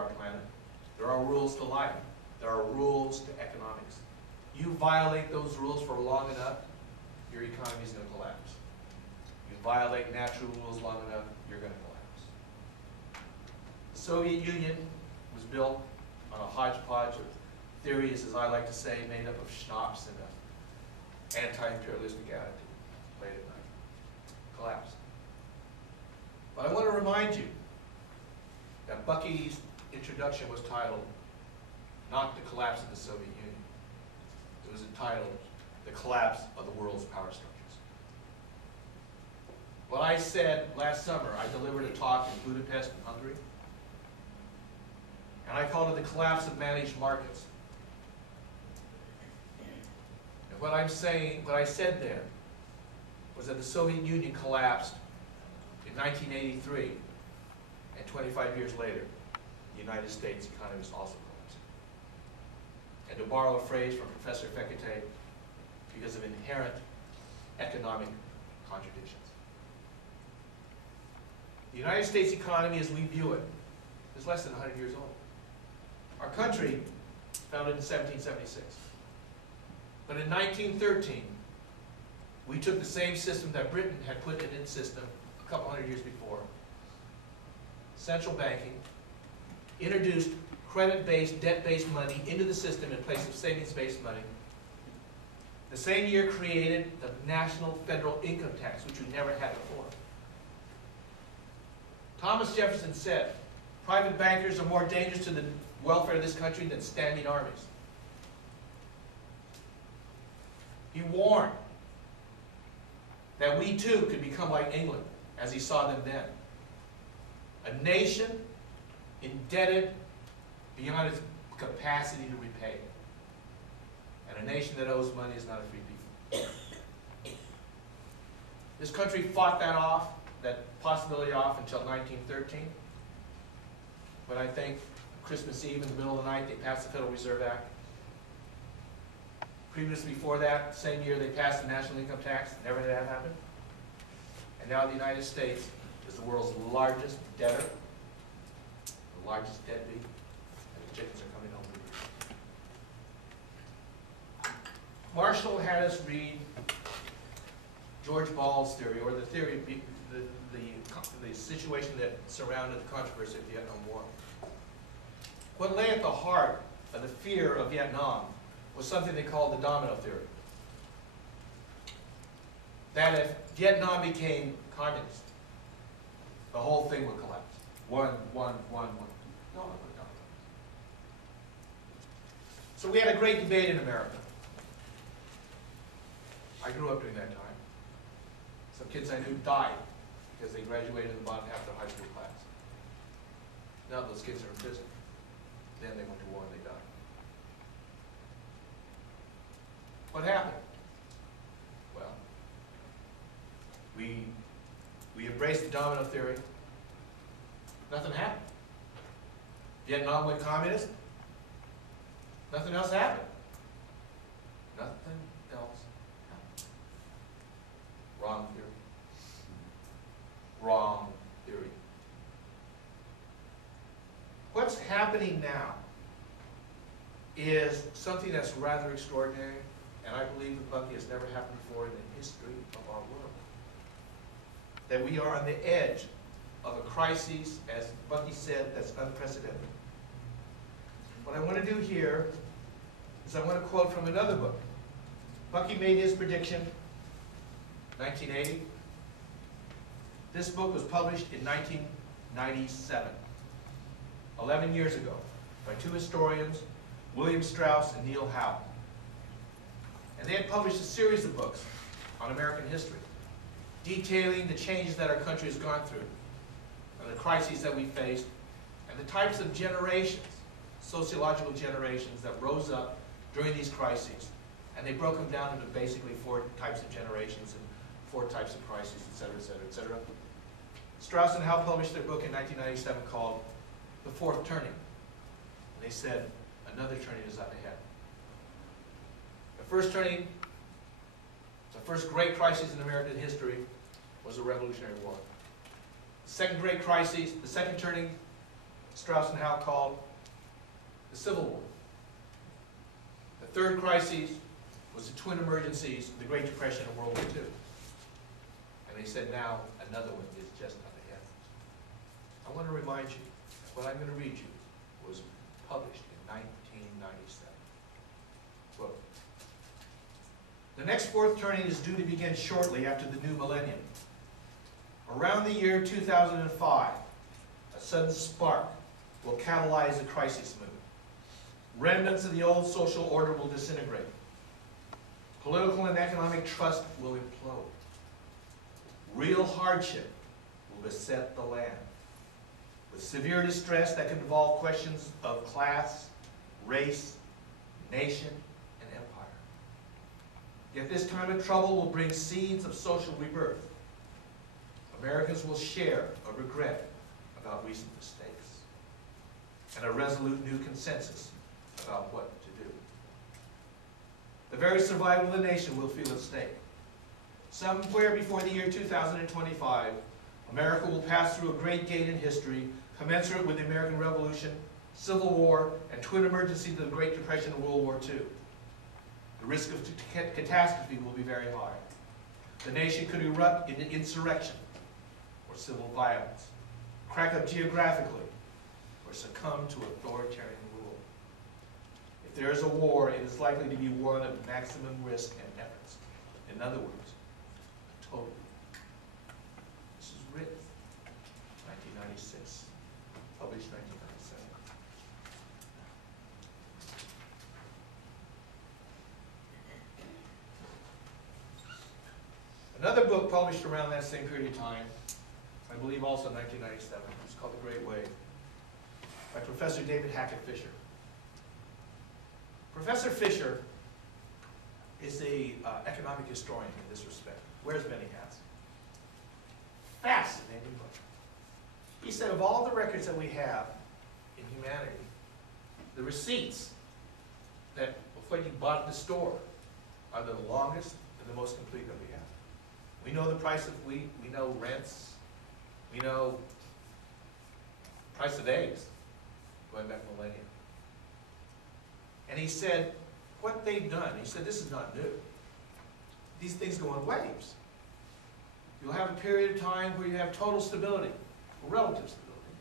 our planet. There are rules to life. There are rules to economics. You violate those rules for long enough, your economy is going to collapse. You violate natural rules long enough, you're going to collapse. The Soviet Union was built on a hodgepodge of theories, as I like to say, made up of schnapps and an anti-imperialistic attitude late at night. Collapsed. But I want to remind you that Bucky's introduction was titled not The Collapse of the Soviet Union. It was entitled The Collapse of the World's Power Structures. What I said last summer, I delivered a talk in Budapest, in Hungary, and I called it The Collapse of Managed Markets. And what I said then was that the Soviet Union collapsed in 1983, and 25 years later, the United States economy was also collapsing. And to borrow a phrase from Professor Fekete, because of inherent economic contradictions. The United States economy, as we view it, is less than 100 years old. Our country, founded in 1776. But in 1913, we took the same system that Britain had put in its system a couple hundred years before. Central banking, introduced credit-based, debt-based money into the system in place of savings-based money. The same year created the national federal income tax, which we never had before. Thomas Jefferson said, private bankers are more dangerous to the welfare of this country than standing armies. He warned that we too could become like England, as he saw them then. A nation indebted beyond its capacity to repay. And a nation that owes money is not a free people. This country fought that possibility off until 1913. But I think Christmas Eve in the middle of the night, they passed the Federal Reserve Act. Previously before that, same year, they passed the national income tax. Never did that happen. And now the United States is the world's largest debtor, the largest deadbeat, and the chickens are coming home to roost. Marshall had us read George Ball's theory, or the theory, the situation that surrounded the controversy of the Vietnam War. What lay at the heart of the fear of Vietnam was something they called the domino theory. That if Vietnam became communist, the whole thing would collapse. One. No, it would not. So we had a great debate in America. I grew up during that time. Some kids I knew died because they graduated in the bottom half of their high school class. Now those kids are in prison. Then they went to war and they died. What happened? Well, we embraced the domino theory. Nothing happened. Vietnam went communist. Nothing else happened. Nothing else happened. Wrong theory. Wrong theory. What's happening now is something that's rather extraordinary, and I believe with Bucky has never happened before in the history of our world. That we are on the edge of a crisis, as Bucky said, that's unprecedented. What I want to do here is I want to quote from another book. Bucky made his prediction 1980. This book was published in 1997, 11 years ago, by two historians, William Strauss and Neil Howe. And they had published a series of books on American history, detailing the changes that our country has gone through, and the crises that we faced, and the types of generations, sociological generations, that rose up during these crises. And they broke them down into basically 4 types of generations and 4 types of crises, etc., etc., etc. Strauss and Howe published their book in 1997 called The Fourth Turning. And they said, another turning is up ahead. The first turning, the first great crisis in American history, was the Revolutionary War. The second great crisis, the second turning, Strauss and Howe called the Civil War. The third crisis was the twin emergencies, the Great Depression and World War II. And they said now another one is just up ahead. I want to remind you, what I'm going to read you was published in 1997. Quote, "The next fourth turning is due to begin shortly after the new millennium. Around the year 2005, a sudden spark will catalyze the crisis movement. Remnants of the old social order will disintegrate. Political and economic trust will implode. Real hardship will beset the land, with severe distress that can involve questions of class, race, nation, and empire. Yet this time of trouble will bring seeds of social rebirth. Americans will share a regret about recent mistakes and a resolute new consensus about what to do. The very survival of the nation will feel at stake. Somewhere before the year 2025, America will pass through a great gate in history, commensurate with the American Revolution, Civil War, and twin emergencies of the Great Depression and World War II. The risk of catastrophe will be very high. The nation could erupt into insurrection or civil violence, crack up geographically, or succumb to authoritarian rule. If there is a war, it is likely to be one of maximum risk and efforts. In other words, a total. This is written 1996, published 1997. Another book published around that same period of time, I believe also 1997, it's called The Great Wave, by Professor David Hackett Fisher. Professor Fisher is an economic historian in this respect. Wears many hats. Fascinating book. He said of all the records that we have in humanity, the receipts that of what you bought at the store are the longest and the most complete that we have. We know the price of wheat, we know rents, we know price of eggs, going back millennia. And he said, what they've done, he said, this is not new. These things go in waves. You'll have a period of time where you have total stability, or relative stability.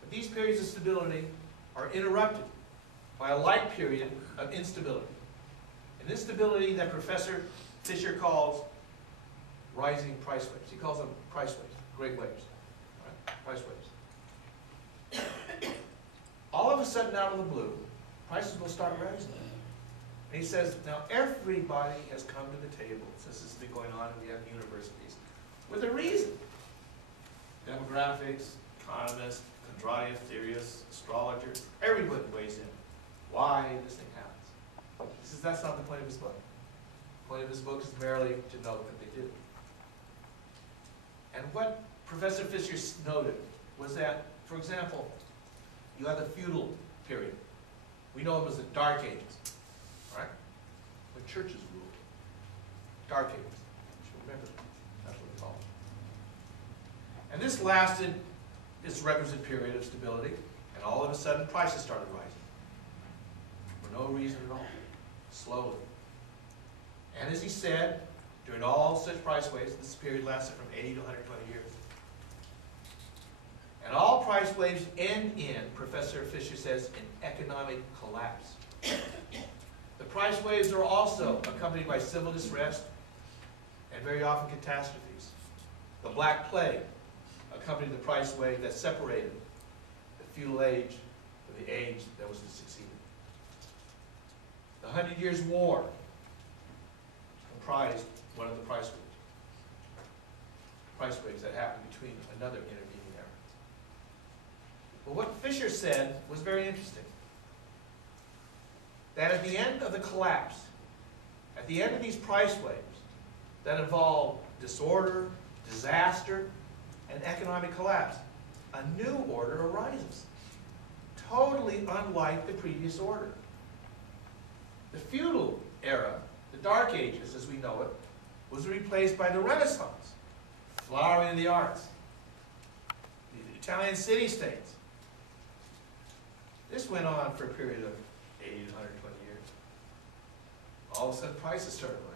But these periods of stability are interrupted by a light period of instability. An instability that Professor Fisher calls rising price waves. He calls them price waves, great waves, right? Price waves. All of a sudden, out of the blue, prices will start rising. And he says, now everybody has come to the table since this has been going on, and we have universities, with a reason. Demographics, economists, chondria theorists, astrologers, everybody weighs in. Why this thing happens. He says that's not the point of his book. The point of his book is merely to note that they did. And what Professor Fisher noted was that, for example, you have the feudal period. We know them as the Dark Ages, right? When churches ruled. Dark Ages. You should remember that. That's what it's called. And this lasted its requisite period of stability, and all of a sudden prices started rising. For no reason at all. Slowly. And as he said, during all such price waves, this period lasted from 80 to 120 years. And all price waves end in, Professor Fisher says, in economic collapse. The price waves are also accompanied by civil distress and very often catastrophes. The Black Plague accompanied the price wave that separated the feudal age from the age that was to succeed it. The 100 Years' War comprised one of the price waves that happened between another intervening era. But what Fisher said was very interesting. That at the end of the collapse, at the end of these price waves that involve disorder, disaster, and economic collapse, a new order arises, totally unlike the previous order. The feudal era, the Dark Ages as we know it, was replaced by the Renaissance, flowering of the arts, the Italian city-states, This went on for a period of 80 to 120 years. All of a sudden, prices started rising.